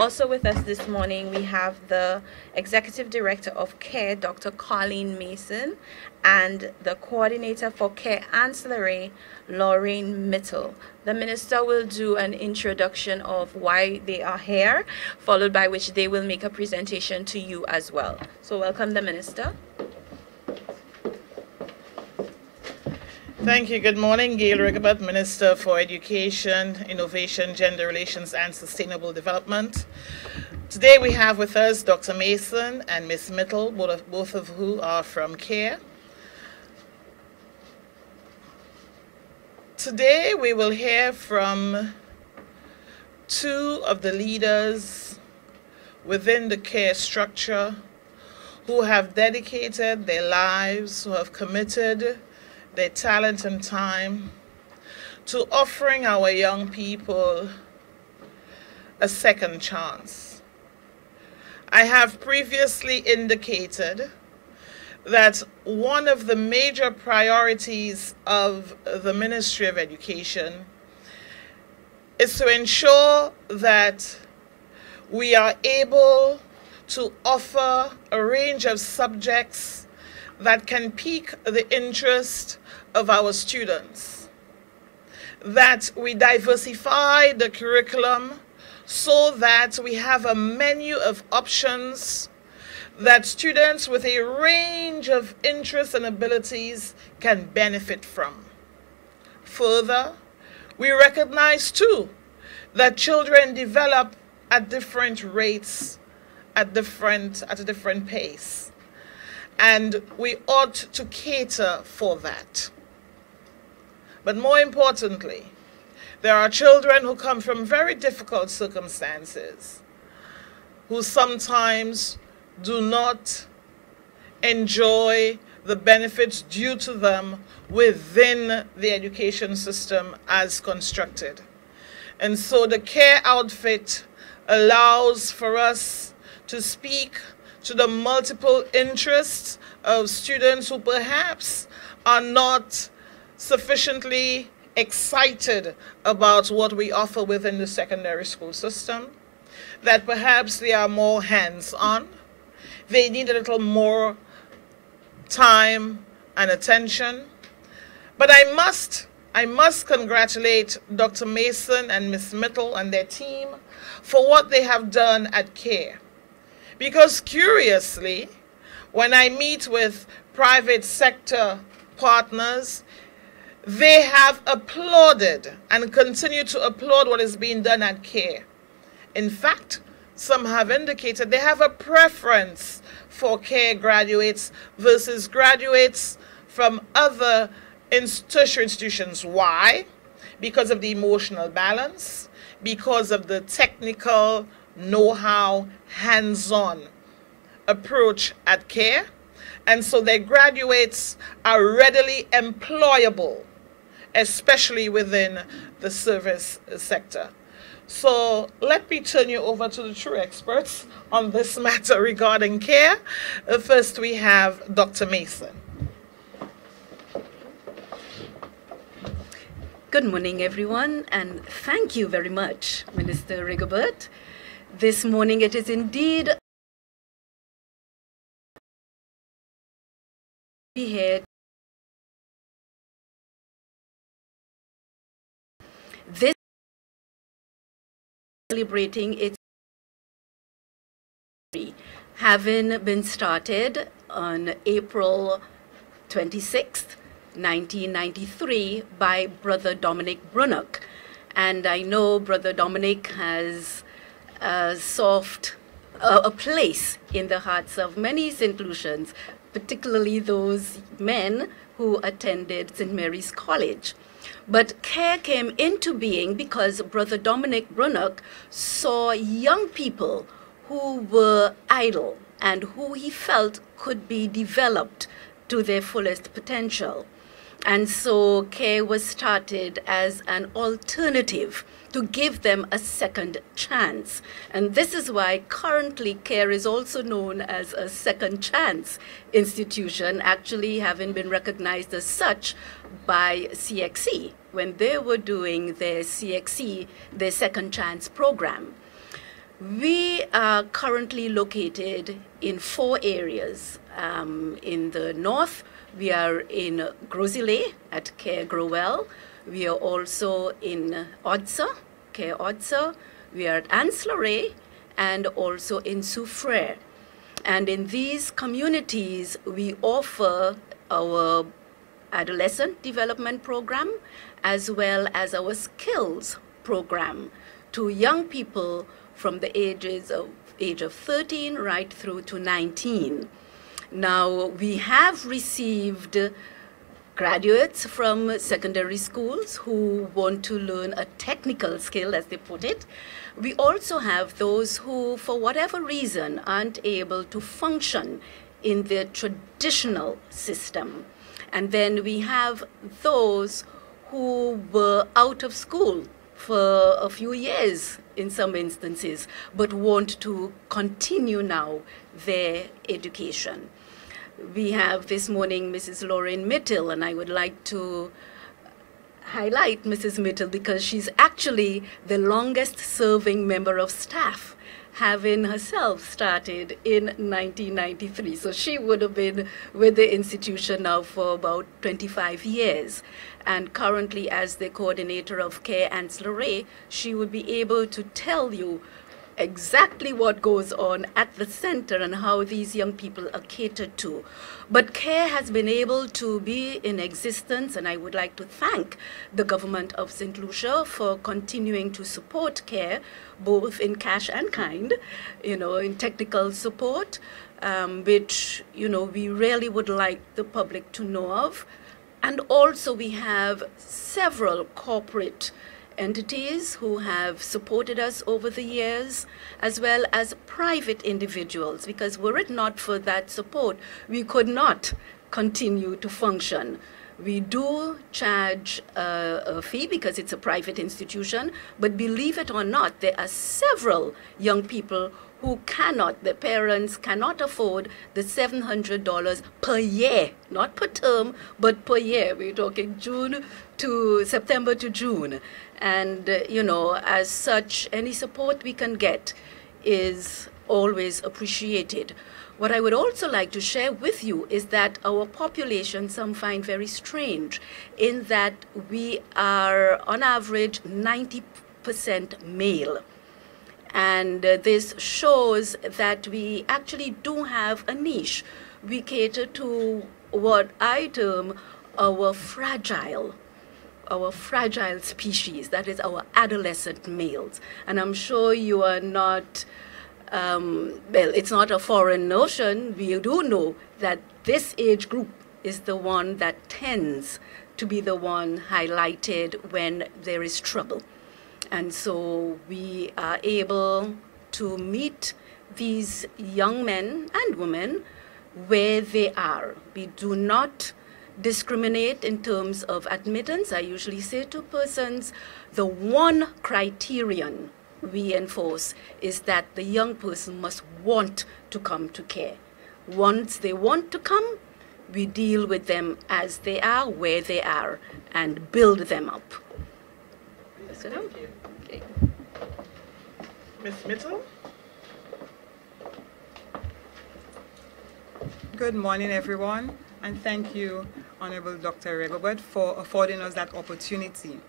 Also with us this morning, we have the Executive Director of CARE, Dr. Colleen Mason, and the Coordinator for CARE Ancillary, Lorraine Mittel. The Minister will do an introduction of why they are here, followed by which they will make a presentation to you as well. So welcome the Minister. Thank you. Good morning. Gail Rigobert, Minister for Education, Innovation, Gender Relations and Sustainable Development. Today we have with us Dr. Mason and Ms. Mittel, both of who are from CARE. Today we will hear from two of the leaders within the CARE structure who have dedicated their lives, who have committed their talent and time to offering our young people a second chance. I have previously indicated that one of the major priorities of the Ministry of Education is to ensure that we are able to offer a range of subjects that can pique the interest of our students, that we diversify the curriculum so that we have a menu of options that students with a range of interests and abilities can benefit from. Further, we recognize too that children develop at different rates, at a different pace. And we ought to cater for that. But more importantly, there are children who come from very difficult circumstances, who sometimes do not enjoy the benefits due to them within the education system as constructed. And so the CARE outfit allows for us to speak to the multiple interests of students who perhaps are not sufficiently excited about what we offer within the secondary school system, that perhaps they are more hands-on, they need a little more time and attention. But I must congratulate Dr. Mason and Ms. Mittel and their team for what they have done at CARE. Because curiously, when I meet with private sector partners, they have applauded and continue to applaud what is being done at CARE. In fact, some have indicated they have a preference for CARE graduates versus graduates from other tertiary institutions. Why? Because of the emotional balance, because of the technical know-how, hands-on approach at CARE, and so their graduates are readily employable, especially within the service sector. So let me turn you over to the true experts on this matter regarding CARE. First we have Dr. Mason. Good morning, everyone, and thank you very much, Minister Rigobert. This morning it is indeed be here. This celebrating its having been started on April 26th, 1993 by Brother Dominic Brunnock. And I know Brother Dominic has a place in the hearts of many St. Lucians, particularly those men who attended St. Mary's College. But CARE came into being because Brother Dominic Brunnock saw young people who were idle and who he felt could be developed to their fullest potential. And so CARE was started as an alternative to give them a second chance. And this is why currently CARE is also known as a second chance institution, actually having been recognized as such by CXC when they were doing their CXC, their second chance program. We are currently located in 4 areas. In the north, we are in Grosile at Care Growell. We are also in Odsa, Care Odsa. We are at Ancillary and also in Soufrière. And in these communities, we offer our adolescent development program as well as our skills program to young people from the age of 13 right through to 19. Now, we have received graduates from secondary schools who want to learn a technical skill, as they put it. We also have those who, for whatever reason, aren't able to function in their traditional system. And then we have those who were out of school for a few years in some instances, but want to continue now their education. We have this morning Mrs. Lorraine Mittel, and I would like to highlight Mrs. Mittel because she's actually the longest serving member of staff, having herself started in 1993. So she would have been with the institution now for about 25 years. And currently, as the coordinator of Care Ancillary, she would be able to tell you exactly what goes on at the center and how these young people are catered to. But CARE has been able to be in existence, and I would like to thank the government of St. Lucia for continuing to support CARE, both in cash and kind, in technical support, which, we really would like the public to know of. And also we have several corporate entities who have supported us over the years, as well as private individuals, because were it not for that support, we could not continue to function. We do charge a fee because it's a private institution, but believe it or not, there are several young people who their parents cannot afford the $700 per year, not per term, but per year. We're talking September to June. And, as such, any support we can get is always appreciated. What I would also like to share with you is that our population, some find very strange, in that we are, on average, 90% male. And this shows that we actually do have a niche. We cater to what I term our fragile species, that is our adolescent males. And I'm sure you are not, it's not a foreign notion. We do know that this age group is the one that tends to be the one highlighted when there is trouble. And so we are able to meet these young men and women where they are. We do not discriminate in terms of admittance. I usually say to persons, the one criterion we enforce is that the young person must want to come to CARE. Once they want to come, we deal with them as they are, where they are, and build them up. Thank you. Okay. Ms. Mittel? Good morning, everyone, and thank you, Honorable Dr. Rigobert, for affording us that opportunity.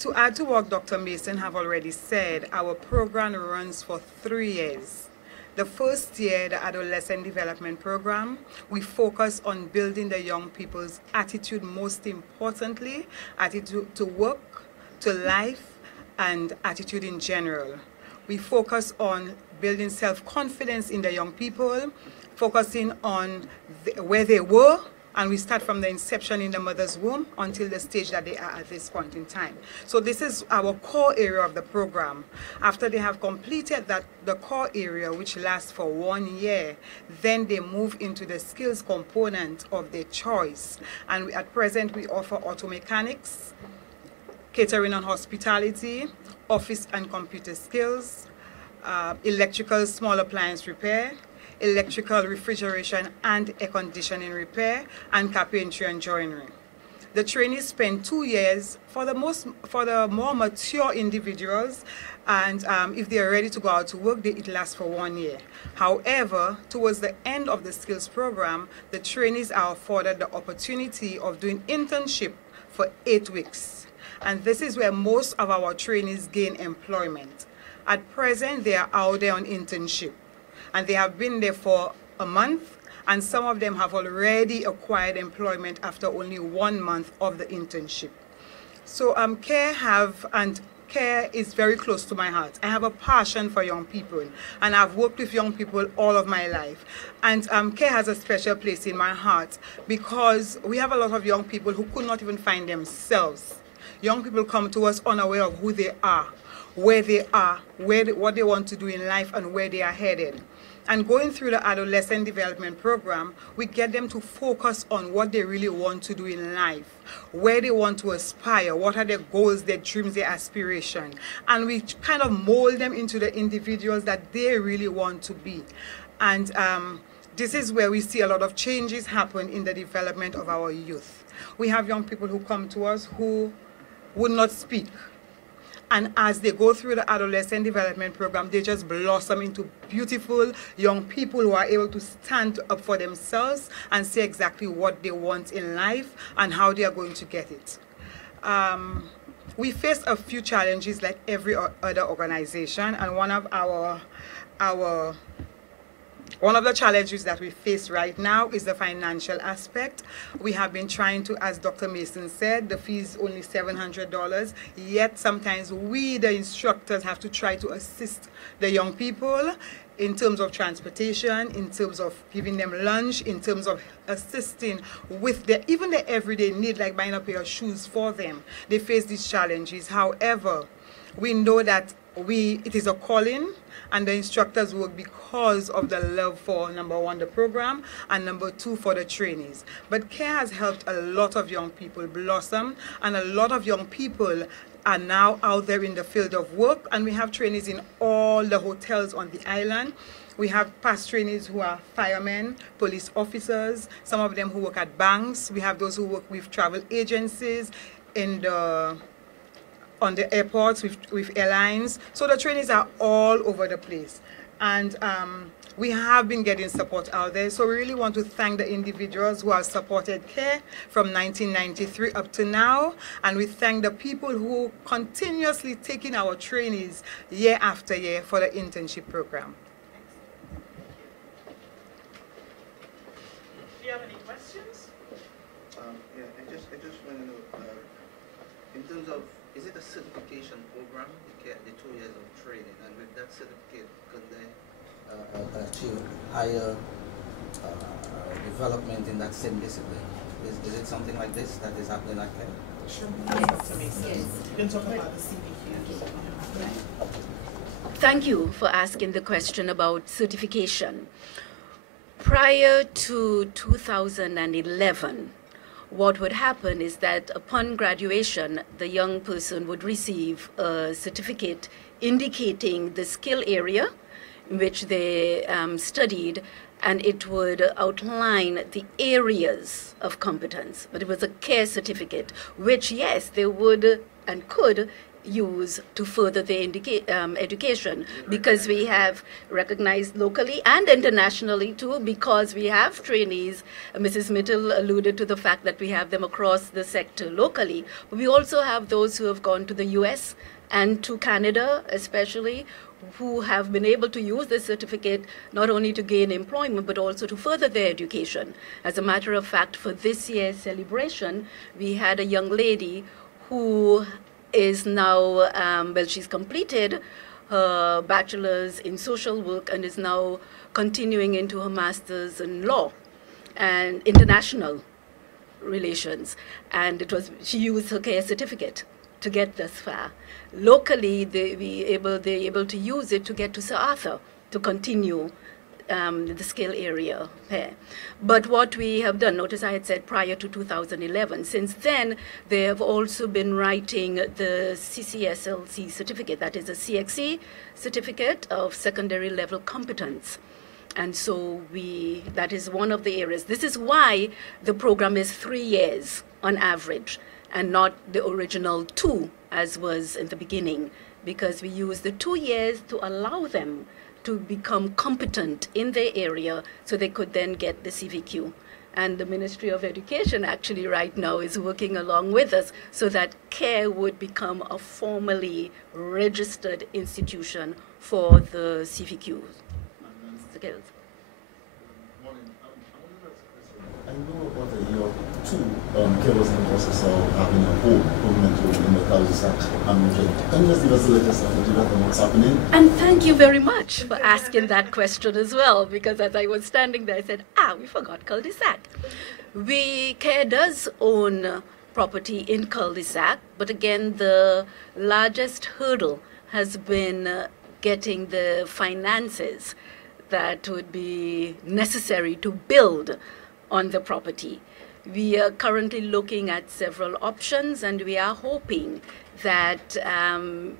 To add to what Dr. Mason have already said, our program runs for 3 years. The first year, the Adolescent Development Program, we focus on building the young people's attitude, most importantly, attitude to work, to life, and attitude in general. We focus on building self-confidence in the young people, focusing on where they were, and we start from the inception in the mother's womb until the stage that they are at this point in time. So this is our core area of the program. After they have completed the core area, which lasts for 1 year, then they move into the skills component of their choice. And at present, we offer auto mechanics, catering and hospitality, office and computer skills, electrical small appliance repair, electrical refrigeration and air conditioning repair, and carpentry and joinery. The trainees spend 2 years for the more mature individuals, and if they are ready to go out to work, it lasts for 1 year. However, towards the end of the skills program, the trainees are afforded the opportunity of doing internship for 8 weeks. And this is where most of our trainees gain employment. At present, they are out there on internship, and they have been there for a month, and some of them have already acquired employment after only 1 month of the internship. So CARE is very close to my heart. I have a passion for young people, and I've worked with young people all of my life. And CARE has a special place in my heart because we have a lot of young people who could not even find themselves. Young people come to us unaware of who they are, where they are, what they want to do in life, and where they are headed. And going through the adolescent development program, we get them to focus on what they really want to do in life, where they want to aspire, what are their goals, their dreams, their aspirations. And we kind of mold them into the individuals that they really want to be. And this is where we see a lot of changes happen in the development of our youth. We have young people who come to us who would not speak. And as they go through the adolescent development program, they just blossom into beautiful young people who are able to stand up for themselves and say exactly what they want in life and how they are going to get it. We face a few challenges like every other organization, and one of the challenges that we face right now is the financial aspect. We have been trying to, as Dr. Mason said, the fee is only $700, yet sometimes we, the instructors, have to try to assist the young people in terms of transportation, in terms of giving them lunch, in terms of assisting with even their everyday need, like buying a pair of shoes for them. They face these challenges. However, we know that it is a calling, and the instructors work because of the love for, number one, the program, and number two, for the trainees. But CARE has helped a lot of young people blossom, and a lot of young people are now out there in the field of work, and we have trainees in all the hotels on the island. We have past trainees who are firemen, police officers, some of them who work at banks. We have those who work with travel agencies, on the airports, with airlines. So the trainees are all over the place. And we have been getting support out there. So we really want to thank the individuals who have supported CARE from 1993 up to now. And we thank the people who continuously taking our trainees year after year for the internship program. Do you have any questions? Yeah, I just want to know, in terms of, is it a certification program, the 2 years of training, and with that certificate, could they achieve higher development in that same discipline? Is it something like this that is happening at CARE? Sure. Yes. You can talk about the CBQ. Thank you for asking the question about certification. Prior to 2011, what would happen is that upon graduation, the young person would receive a certificate indicating the skill area in which they studied, and it would outline the areas of competence. But it was a CARE certificate, which, yes, they would and could use to further their education, because we have recognized locally and internationally too, because we have trainees. Mrs. Mitchell alluded to the fact that we have them across the sector locally. But we also have those who have gone to the US and to Canada especially, who have been able to use this certificate not only to gain employment but also to further their education. As a matter of fact, for this year's celebration, we had a young lady who is now, well, she's completed her bachelor's in social work and is now continuing into her master's in law and international relations. And she used her CARE certificate to get this far. Locally, they're able to use it to get to Sir Arthur to continue the skill area pair. But what we have done, notice I had said prior to 2011, since then they have also been writing the CCSLC certificate, that is a CXC certificate of secondary level competence. And so that is one of the areas. This is why the program is 3 years. on average, and not the original 2 as was in the beginning, because we used the 2 years to allow them to become competent in their area so they could then get the CVQ. And the Ministry of Education actually right now is working along with us so that CARE would become a formally registered institution for the CVQ skills. I know about a year or 2, CARE was in the process of having a whole permanent role in the Cul-de-sac. Can you just give us the latest update on what's happening? And thank you very much for asking that question as well, because as I was standing there, I said, we forgot cul-de-sac. CARE does own property in cul-de-sac, but again, the largest hurdle has been getting the finances that would be necessary to build on the property. We are currently looking at several options, and we are hoping that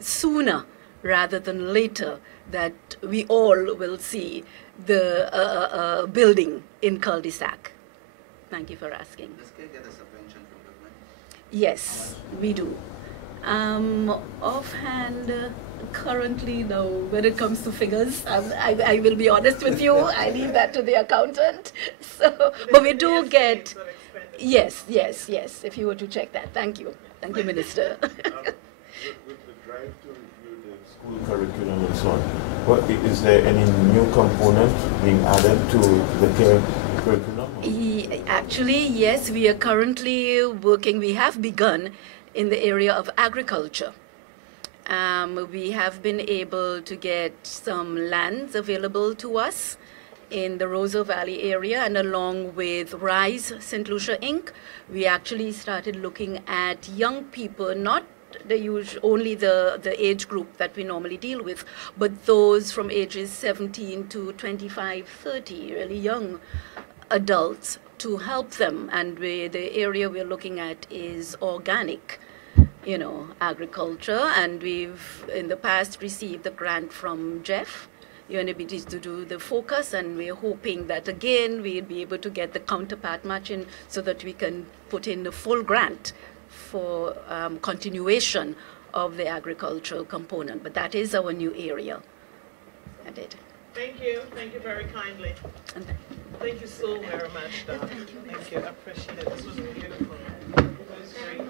sooner rather than later that we all will see the building in cul-de-sac. Thank you for asking. Does CARE get a subvention from government? Yes, we do. Offhand, currently, no. When it comes to figures, I will be honest with you. I leave that to the accountant. So, but we do get. Yes. If you were to check that, thank you, Minister. With the drive to review the school curriculum and so on, is there any new component being added to the CARE curriculum? Actually, yes. We are currently working. We have begun in the area of agriculture. We have been able to get some lands available to us in the Roseau Valley area, and along with RISE St. Lucia Inc., we actually started looking at young people, not only the age group that we normally deal with, but those from ages 17 to 25, 30, really young adults, to help them. And the area we're looking at is organic, agriculture, and we've in the past received the grant from Jeff UNABT to do the focus, and we're hoping that again we'll be able to get the counterpart matching so that we can put in the full grant for continuation of the agricultural component. But that is our new area. I did. Thank you very kindly. Thank you so very much, Doc. Thank you. I appreciate it. This was beautiful. It was great.